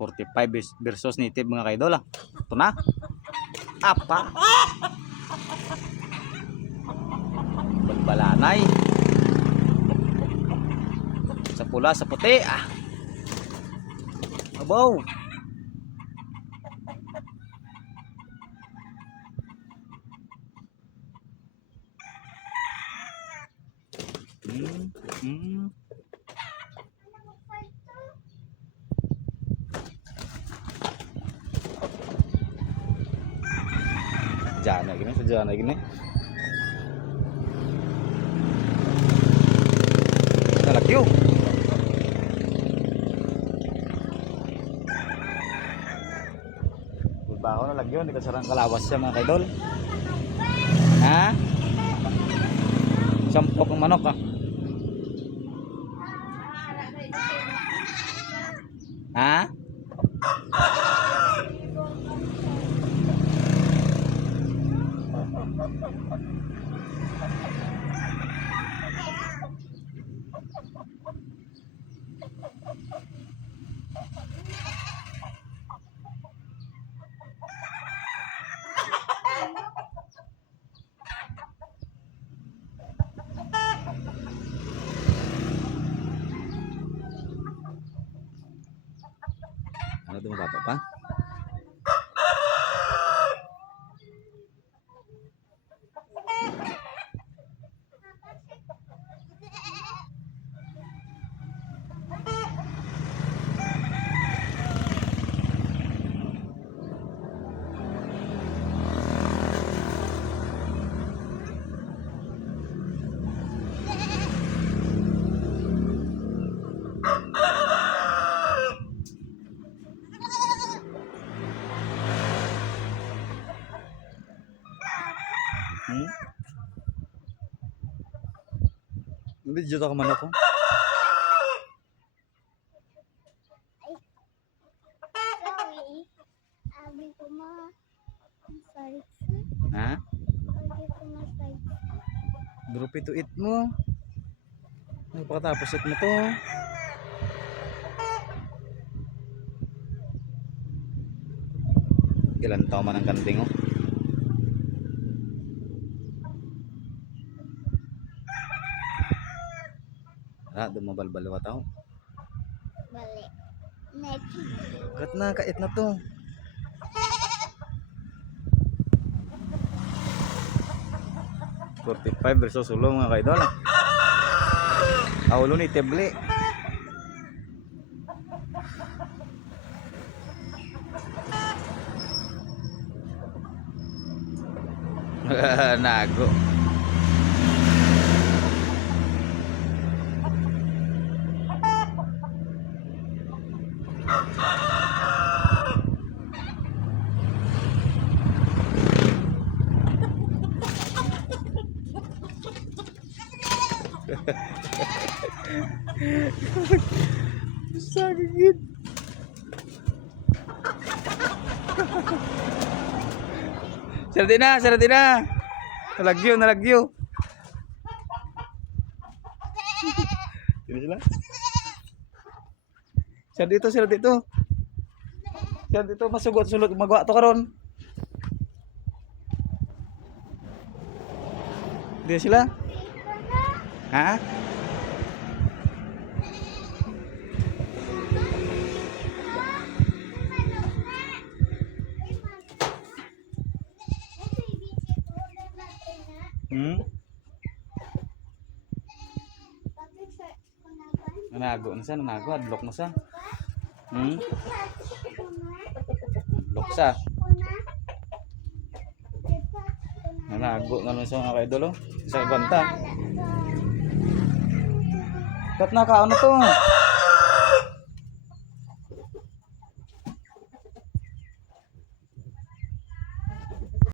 45 versus native mga kaidol. Ito na. Apa. Balbalanay. Sa pula, sa puti. Abaw. Diyan na gini. Nalagyo. Bulbaho na lagyo, hindi ka sarang kalawas siya mga kaidol. Ha? Sampok ng manok Ha? Ano ito mga bata pa? Video ka manok ko. Ha? Drop it to eat mo. Pagkatapos eat mo to. Ilan taon man ang kanding oh. Doon mo balbalawa tao. Bali. Next. Kat na, kait na to. $45 versus ulo mga kaidol. Ulo ni Tebli. Nago. Sakit. Sardi na. Nalagyo. Sino sila? Sir dito masugot magawa to karon. Di sila? Ha? Nanago na siya, adlock na siya. Adlock siya. Nanago na siya mga kaidol oh. Sa gwanta. Kat na kaon na to.